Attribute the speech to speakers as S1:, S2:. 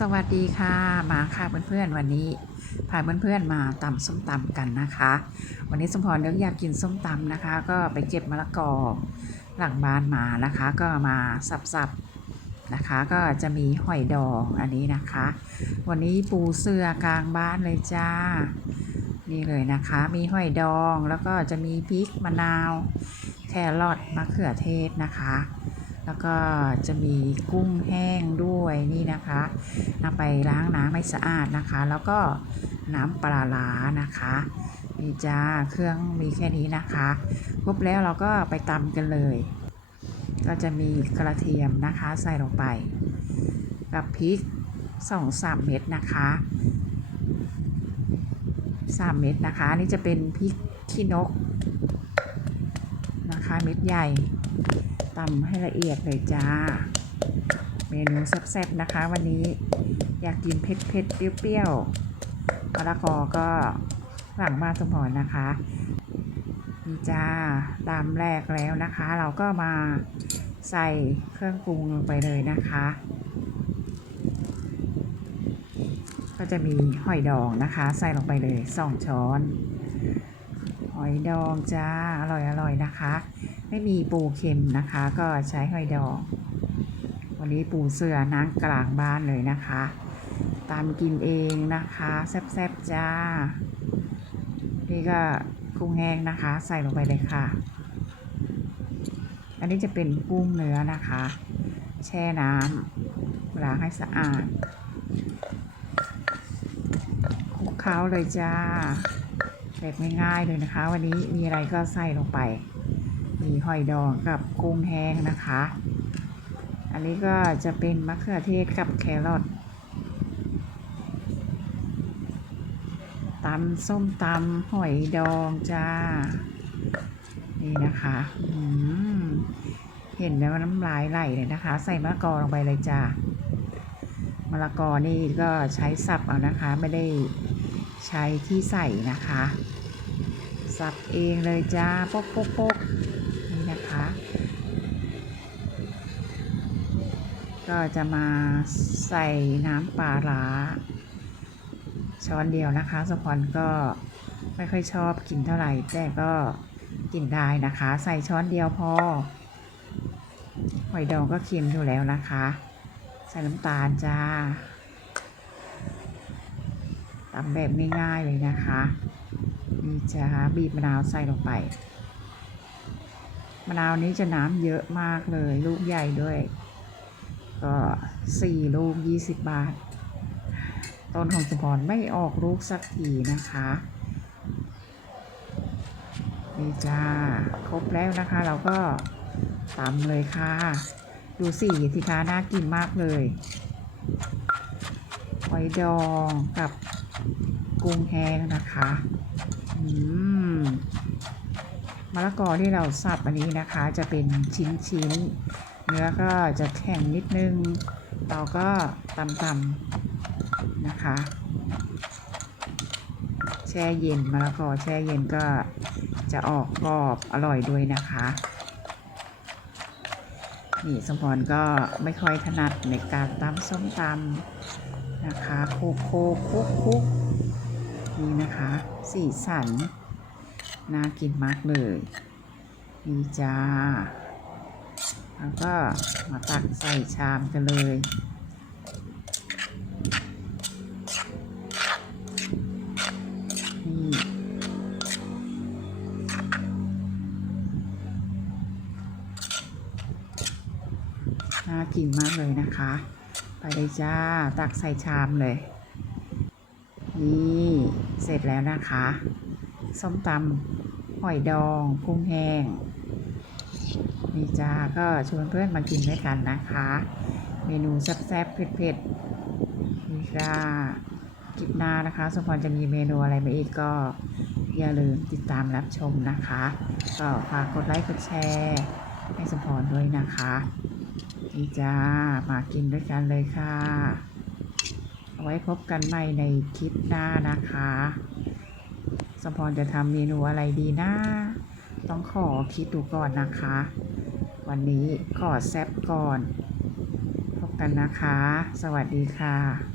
S1: สวัสดีค่ะ มาค่ะเพื่อนๆวันนี้พาเพื่อนๆมาตำส้มตำกันนะคะ วันนี้สมพรนึกอยากกินส้มตำนะคะ ก็ไปเก็บมะละกอหลังบ้านมานะคะ ก็มาสับๆนะคะ ก็จะมีหอยดองอันนี้นะคะ วันนี้ปูเสือกลางบ้านเลยจ้านี่เลยนะคะ มีหอยดองแล้วก็จะมีพริกมะนาว แครอทมะเขือเทศนะคะ แล้วก็จะมีกุ้งแห้งด้วยนี่นะคะนำไปล้างน้ำให้สะอาดนะคะ แล้วก็น้ำปลาร้านะคะนี่จ้าเครื่องมีแค่นี้นะคะครบแล้วเราก็ไปตำกันเลย ก็จะมีกระเทียมนะคะใส่ลงไป กับพริกสองสามเม็ดนะคะสามเม็ดนะคะนนี่จะเป็นพริกขี้นกนะคะเม็ดใหญ่ ตำให้ละเอียดเลยจ้า เมนูแซ่บๆนะคะ วันนี้อยากกินเผ็ดๆเปรี้ยวๆมะละกอก็หลังบ้าสมพรนะคะนี่จ้าดำแรกแล้วนะคะ เราก็มาใส่เครื่องปรุงลงไปเลยนะคะ ก็จะมีหอยดองนะคะ ใส่ลงไปเลยสองช้อน หอยดองจ้าอร่อยๆนะคะ ไม่มีปูเค็มนะคะ ก็ใช้หอยดอง วันนี้ปูเสือนั่งกลางบ้านเลยนะคะตามกินเองนะคะแซ่บๆจ้า นี่ก็กุ้งแห้งนะคะ ใส่ลงไปเลยค่ะ อันนี้จะเป็นกุ้งเนื้อนะคะ แช่น้ำล้างให้สะอาดคลุกเคล้าเลยจ้าแบบง่ายๆเลยนะคะ วันนี้มีอะไรก็ใส่ลงไป มีหอยดองกับกุ้งแห้งนะคะ อันนี้ก็จะเป็นมะเขือเทศกับแครอทตำส้มตำหอยดองจ้า นี่นะคะเห็นแล้วน้ำลายไหลเลยนะคะ ใส่มะละกอลงไปเลยจ้ามะละกอนี่ก็ใช้สับเอานะคะ ไม่ได้ใช้ที่ใส่นะคะ สับเองเลยจ้า ปกปกปก นะคะ ก็จะมาใส่น้ำปลาร้าช้อนเดียวนะคะสปอนก็ไม่ค่อยชอบกินเท่าไหร่ แต่ก็กินได้นะคะ ใส่ช้อนเดียวพอหอยดองก็เค็มอยู่แล้วนะคะ ใส่น้ำตาลจ้าตำแบบง่ายๆเลยนะคะ นี่จะบีบมะนาวใส่ลงไป มะนาวนี้จะน้ำเยอะมากเลย ลูกใหญ่ด้วย ก็สี่ลูกยี่สิบบาท ต้นของสมพรไม่ออกลูกสักทีนะคะนี่จ้าครบแล้วนะคะ เราก็ตำเลยค่ะ ดูสีสิคะน่ากินมากเลยหอยดองกับกุ้งแห้งนะคะ อืม มะละกอที่เราสับอันนี้นะคะ จะเป็นชิ้นชิ้นๆเนื้อก็จะแข็งนิดนึง เราก็ตำๆนะคะ แช่เย็นมะละกอแช่เย็นก็จะออกกรอบอร่อยด้วยนะคะนี่สมพรก็ไม่ค่อยถนัดในการตำส้มตำนะคะ โคกโคคุกคุกนี่นะคะ สีสัน น่ากินมากเลยนี่จ้า แล้วก็มาตักใส่ชามกันเลย นี่น่ากินมากเลยนะคะ ไปเลยจ้า ตักใส่ชามเลย นี่ เสร็จแล้วนะคะ ส้มตำหอยดอง กุ้งแห้งนี่จ้าก็ชวนเพื่อนมากินด้วยกันนะคะ เมนูแซ่บๆเผ็ดๆนี่จ้าคลิปหน้านะคะสมพรจะมีเมนูอะไรมาอีกก็อย่าลืมติดตามรับชมนะคะ ก็ฝากกดไลค์กดแชร์ให้สมพรด้วยนะคะนี่จ้ามากินด้วยกันเลยค่ะ เอาไว้พบกันใหม่ในคลิปหน้านะคะ สมพรจะทำเมนูอะไรดีนะ ต้องขอคิดดูก่อนนะคะ วันนี้ขอแซบก่อน พบกันนะคะ สวัสดีค่ะ